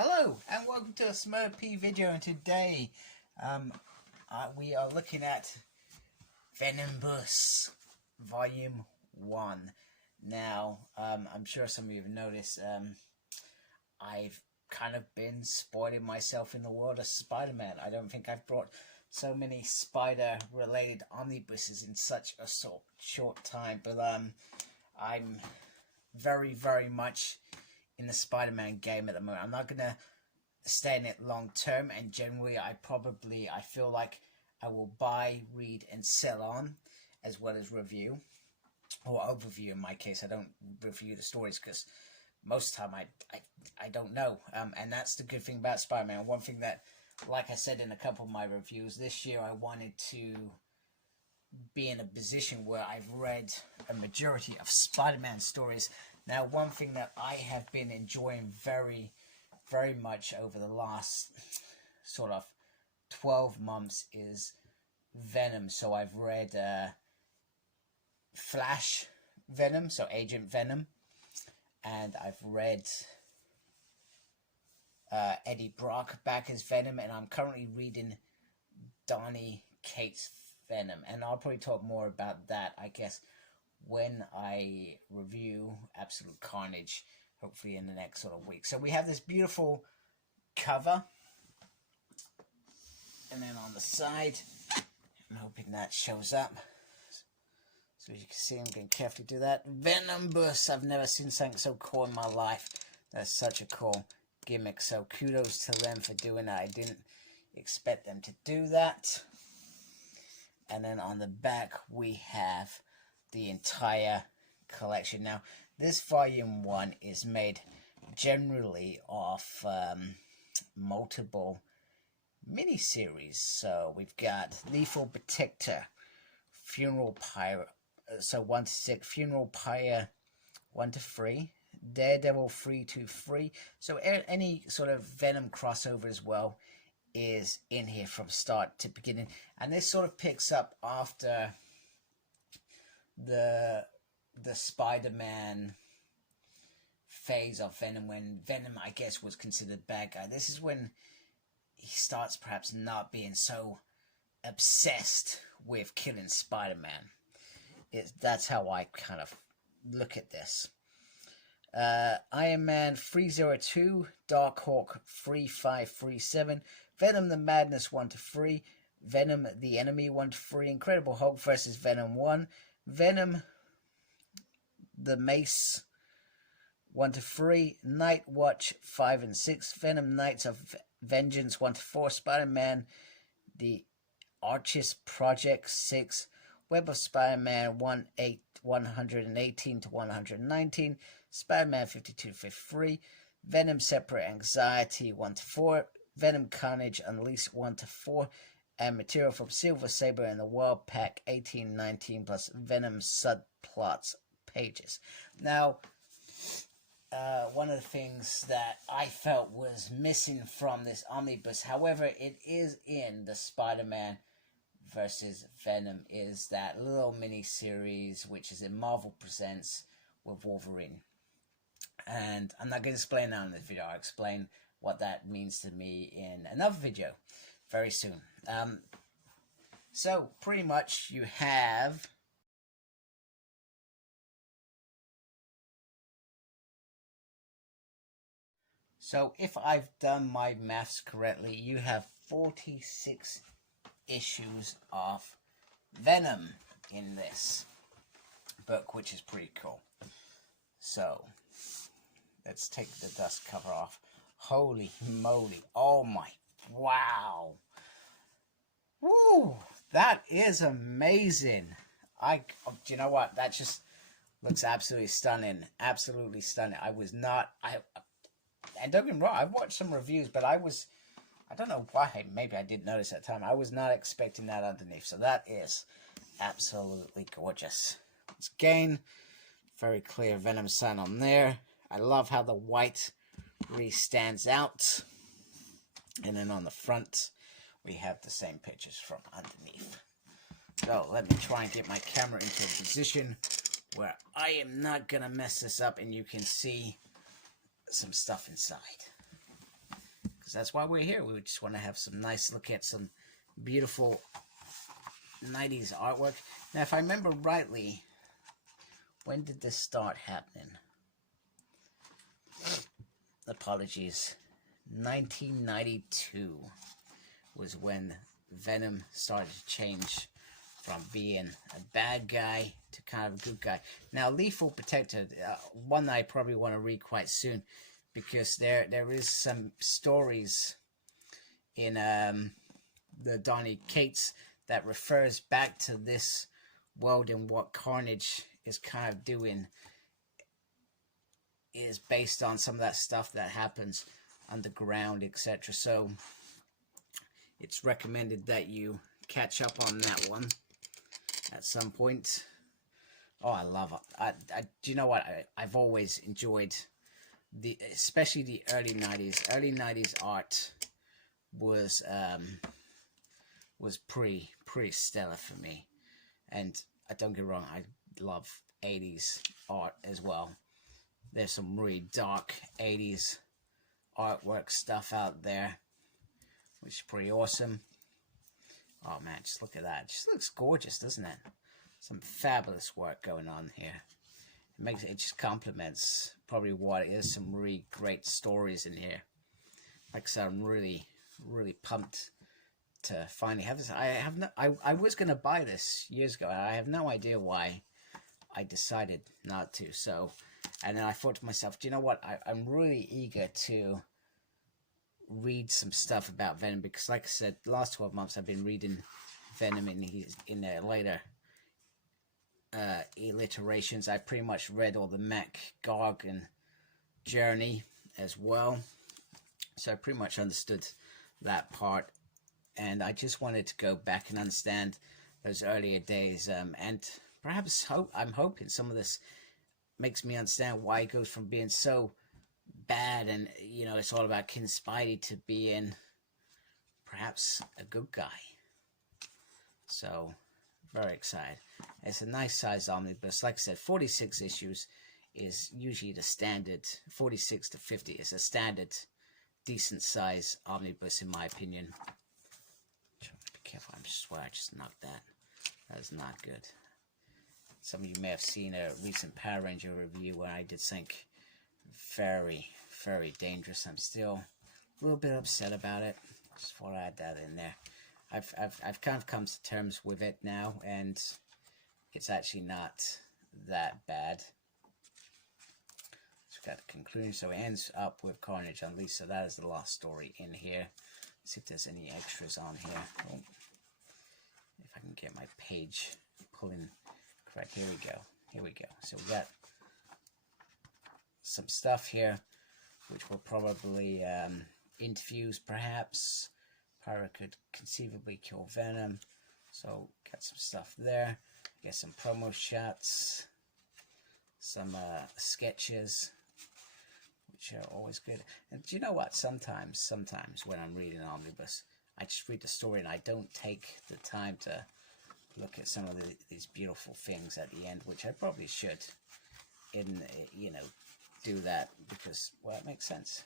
Hello and welcome to a Smurp video, and today we are looking at Venomomibus Volume 1. Now, I'm sure some of you have noticed I've kind of been spoiling myself in the world of Spider-Man. I don't think I've brought so many spider-related omnibuses in such a short time, but I'm very, very much in the Spider-Man game at the moment. I'm not gonna stay in it long term, and generally I feel like I will buy, read, and sell on, as well as review or overview. In my case, I don't review the stories because most of the time I don't know, and that's the good thing about Spider-Man. One thing that, like I said in a couple of my reviews, this year I wanted to be in a position where I've read a majority of Spider-Man stories. Now, one thing that I have been enjoying very, very much over the last sort of 12 months is Venom. So I've read Flash Venom, so Agent Venom, and I've read Eddie Brock back as Venom, and I'm currently reading Donny Cates' Venom, and I'll probably talk more about that, I guess, when I review Absolute Carnage, hopefully in the next sort of week. So we have this beautiful cover, and then on the side, I'm hoping that shows up. So as you can see, I'm getting careful to do that. Venomomibus, I've never seen something so cool in my life. That's such a cool gimmick, so kudos to them for doing that. I didn't expect them to do that. And then on the back, we have the entire collection. Now, this volume 1 is made generally off multiple miniseries. So we've got Lethal Protector, Funeral Pyre, so 1 to 6, Funeral Pyre 1 to 3, Daredevil 3 to 3. So any sort of Venom crossover as well is in here from start to beginning, and this sort of picks up after the Spider-Man phase of Venom, when Venom, I guess, was considered bad guy. This is when he starts perhaps not being so obsessed with killing Spider-Man. That's how I kind of look at this. Iron Man 302, Darkhawk 3537, Venom the Madness 1 to 3, Venom the Enemy 1 to 3, Incredible Hulk vs. Venom 1, Venom the Mace 1 to 3, Night Watch 5 and 6, Venom Knights of Vengeance 1 to 4, Spider-Man the Archist Project 6, Web of Spider-Man 118 to 119, Spider-Man 52 to 53, Venom Separate Anxiety 1 to 4, Venom Carnage Unleashed 1 to 4, and material from Silver Saber in the World Pack 1819 plus Venom subplots pages. Now, one of the things that I felt was missing from this omnibus, however, it is in the Spider-Man versus Venom, is that little mini-series which is in Marvel Presents with Wolverine. And I'm not going to explain that in this video. I'll explain what that means to me in another video very soon. So pretty much you have if I've done my maths correctly, you have 46 issues of Venom in this book, which is pretty cool. So let's take the dust cover off. Holy moly. Oh my, wow. Woo, that is amazing. You know what? That just looks absolutely stunning. Absolutely stunning. And don't get me wrong, I've watched some reviews, but I don't know why, maybe I didn't notice at the time. I was not expecting that underneath. So that is absolutely gorgeous. It's again, very clear Venom sign on there. I love how the white really stands out. And then on the front, we have the same pictures from underneath. So let me try and get my camera into a position where I am not going to mess this up and you can see some stuff inside. because that's why we're here. We just want to have some nice look at some beautiful 90s artwork. Now, if I remember rightly, when did this start happening? Apologies. 1992 was when Venom started to change from being a bad guy to kind of a good guy. Now, Lethal Protector, one that I probably want to read quite soon, because there is some stories in the Donny Cates that refers back to this world, and what Carnage is kind of doing is based on some of that stuff that happens underground, etc. So it's recommended that you catch up on that one at some point. Oh, I love it. Do you know what? I've always enjoyed especially the early 90s. Early 90s art was pretty stellar for me. And don't get me wrong, I love 80s art as well. There's some really dark 80s artwork stuff out there, which is pretty awesome. Oh man, just look at that. It just looks gorgeous, doesn't it? Some fabulous work going on here. It just complements probably what is some really great stories in here. Like I said, I'm really pumped to finally have this. I was gonna buy this years ago. I have no idea why I decided not to. So, and then I thought to myself, do you know what? I'm really eager to read some stuff about Venom, because like I said, the last 12 months I've been reading Venom in their later alliterations. I pretty much read all the Mac Gargan journey as well, so I pretty much understood that part, and I just wanted to go back and understand those earlier days, and perhaps I'm hoping some of this makes me understand why it goes from being so bad and, you know, it's all about King Spidey, to being perhaps a good guy. So, very excited. It's a nice size omnibus. Like I said, 46 issues is usually the standard. 46 to 50 is a standard decent size omnibus, in my opinion. Be careful, I swear I just knocked that. That is not good. Some of you may have seen a recent Power Ranger review where I did think very dangerous. I'm still a little bit upset about it. Just thought I'd add that in there. I've kind of come to terms with it now, and it's actually not that bad. So we've got the conclusion. So it ends up with Carnage Unleashed. So that is the last story in here. Let's see if there's any extras on here. Oh, if I can get my page pulling correct. Here we go. Here we go. So we got some stuff here, which will probably interviews, perhaps. Pyro could conceivably kill Venom. So got some stuff there. Get some promo shots, some sketches, which are always good. And do you know what? Sometimes when I'm reading an omnibus, I just read the story and I don't take the time to look at some of these beautiful things at the end, which I probably should. You know, do that because, well, it makes sense.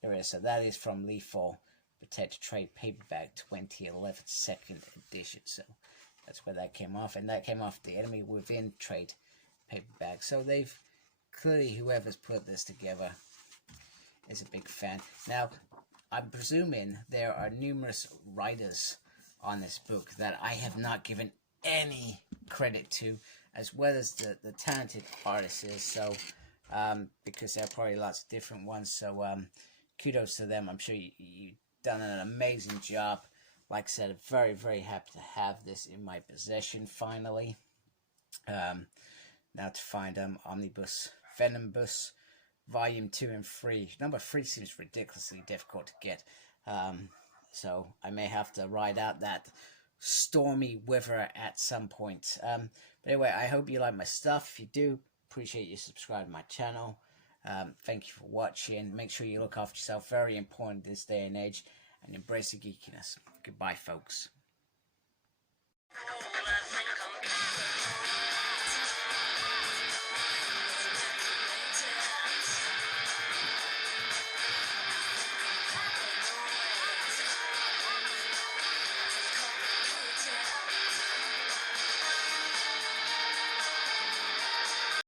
There it is. So that is from Lethal Protector Trade Paperback 2011 second edition. So that's where that came off, and that came off the Enemy Within trade paperback. So they've clearly, whoever's put this together is a big fan. Now, I'm presuming there are numerous writers on this book that I have not given any credit to, as well as the talented artists. So because there are probably lots of different ones. So kudos to them. I'm sure you've done an amazing job. Like I said, I'm very happy to have this in my possession finally. Now to find Omnibus Venomobus Volume 2 and 3. Number 3 seems ridiculously difficult to get. So I may have to ride out that stormy weather at some point. But anyway, I hope you like my stuff. If you do, appreciate you subscribing to my channel. Thank you for watching. Make sure you look after yourself. Very important this day and age. And embrace the geekiness. Goodbye, folks.